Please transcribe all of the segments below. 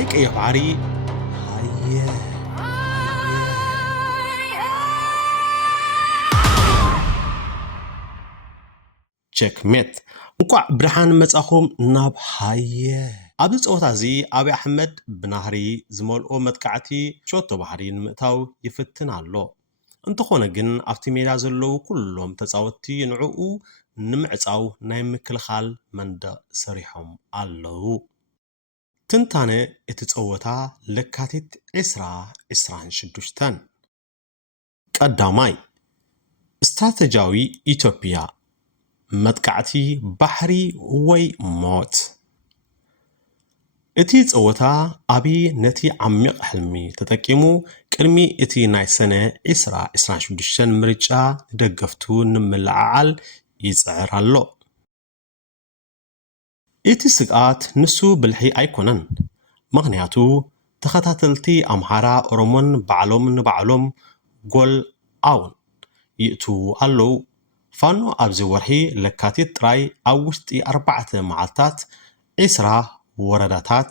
ናይ ቀይሕ ባሕሪ ሃየ ቼክሜት እንኳዕ ብርሃን መጻኹም ናብ ሃየ ኣብዚ ፀወታ እዚ አብይ ኣሕመድ ብናህሪ ዝመልኦ መጥቃዕቲ ሸቶ ባሕሪ ንምእታው ይፍትን ኣሎ እንተኾነ ግን ኣብቲ ሜዳ ዘለዉ ኩሎም ተፃወትቲ ንዕኡ ንምዕፃው ናይ ምክልኻል መንደቕ ሰሪሖም ኣለዉ ትንታነ እቲ ፀወታ ለካቲት 2026 ቀዳማይ ስትራቴጂያዊ ኢትዮጵያ መጥቃዕቲ ባሕሪ ወይ ሞት እቲ ፀወታ ኣብይ ነቲ ዓሚቕ ሕልሚ ተጠቂሙ ቅድሚ እቲ ናይ ሰነ 2026 ምርጫ ደገፍቱ ንምልዓዓል ይፅዕር ኣሎ እቲ ስግኣት ንሱ ብልሒ ኣይኮነን ምኽንያቱ ተኸታተልቲ ኣምሓራ ኦሮሞን ባዕሎም ንባዕሎም ጎል ኣውን ይእትዉ ኣለዉ ፋኖ ኣብዚ ወርሒ ለካቲት ጥራይ ኣብ ውሽጢ 4 መዓልታት 20 ወረዳታት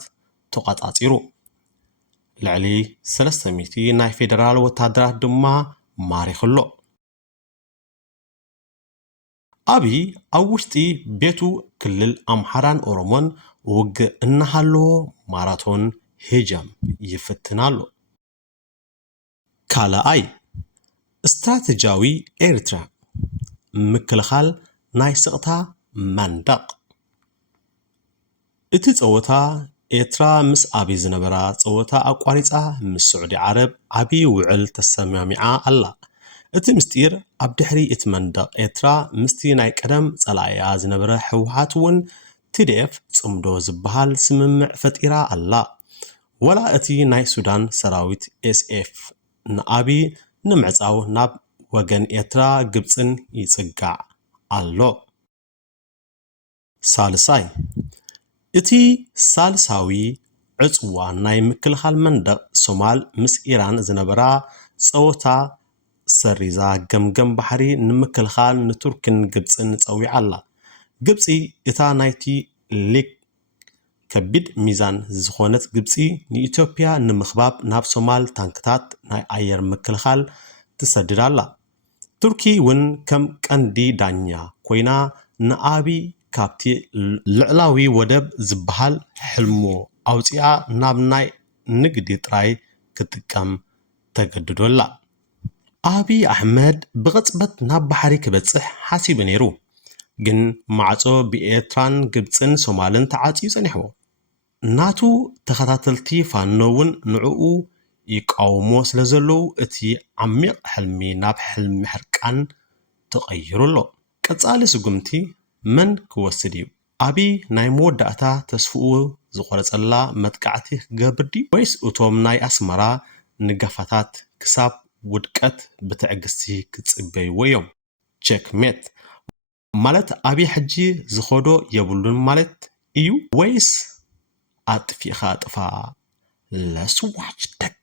ተቆጻጺሩ ልዕሊ 300 ናይ ፌደራል ወታደራት ድማ ማሪኽሎ ኣብይ ኣብ ውሽጢ ቤቱ ክልል ኣምሓራን ኦሮሞን ውግእ እናሃለዎ ማራቶን ሄጀም ይፍትናሉ ካልኣይ ስትራቴጂያዊ ኤርትራ ምክልኻል ናይ ስቕታ መንደቕ እቲ ፀወታ ኤርትራ ምስ ኣብይ ዝነበራ ፀወታ ኣቋሪፃ ምስ ስዑዲ ዓረብ ኣብይ ውዕል ተሰማሚዓ ኣላ እቲ ምስጢር ኣብ ድሕሪ እቲ መንደቕ ኤርትራ ምስቲ ናይ ቀደም ጸላእያ ዝነበረ ሕወሓት እውን TDF ጽምዶ ዝበሃል ስምምዕ ፈጢራ ኣላ ወላ እቲ ናይ ሱዳን ሰራዊት SF ንኣብይ ንምዕፃው ናብ ወገን ኤርትራ ግብፅን ይጽጋዕ ኣሎ ሳልሳይ እቲ ሳልሳዊ ዕጽዋ ናይ ምክልኻል መንደቕ ሶማል ምስ ኢራን ዝነበራ ፀወታ ሰሪዛ ገምገም ባሕሪ ንምክልኻል ንቱርክን ግብፅን ፀዊዓ ኣላ ግብፂ እታ ናይቲ ሊግ ከቢድ ሚዛን ዝኾነት ግብፂ ንኢትዮጵያ ንምኽባብ ናብ ሶማል ታንክታት ናይ ኣየር ምክልኻል ትሰድድ ኣላ ቱርኪ እውን ከም ቀንዲ ዳኛ ኮይና ንኣብይ ካብቲ ልዕላዊ ወደብ ዝበሃል ሕልሞ ኣውፂኣ ናብ ናይ ንግዲ ጥራይ ክትጥቀም ተገድዶላ ኣብይ ኣሕመድ ብቕፅበት ናብ ባሕሪ ክበፅሕ ሓሲቡ ነይሩ ግን ማዕጾ ብኤርትራን ግብፅን ሶማልን ተዓፅዩ ፀኒሕዎ ናቱ ተኸታተልቲ ፋኖ እውን ንዕኡ ይቃውሞ ስለ ዘለዉ እቲ ዓሚቕ ሕልሚ ናብ ሕልሚ ሕርቃን ተቐይሩ ኣሎ ቀጻሊ ስጉምቲ መን ክወስድ እዩ ኣብይ ናይ መወዳእታ ተስፍኡ ዝቆረፀላ መጥቃዕቲ ክገብር ድዩ ወይስ እቶም ናይ ኣስመራ ንጋፋታት ክሳብ ውድቀት ብትዕግስቲ ክጽበይዎ እዮም ቼክሜት ማለት ኣብይ ሕጂ ዝኸዶ የብሉን ማለት እዩ ወይስ ኣጥፊኻ ጥፋ Let's watch the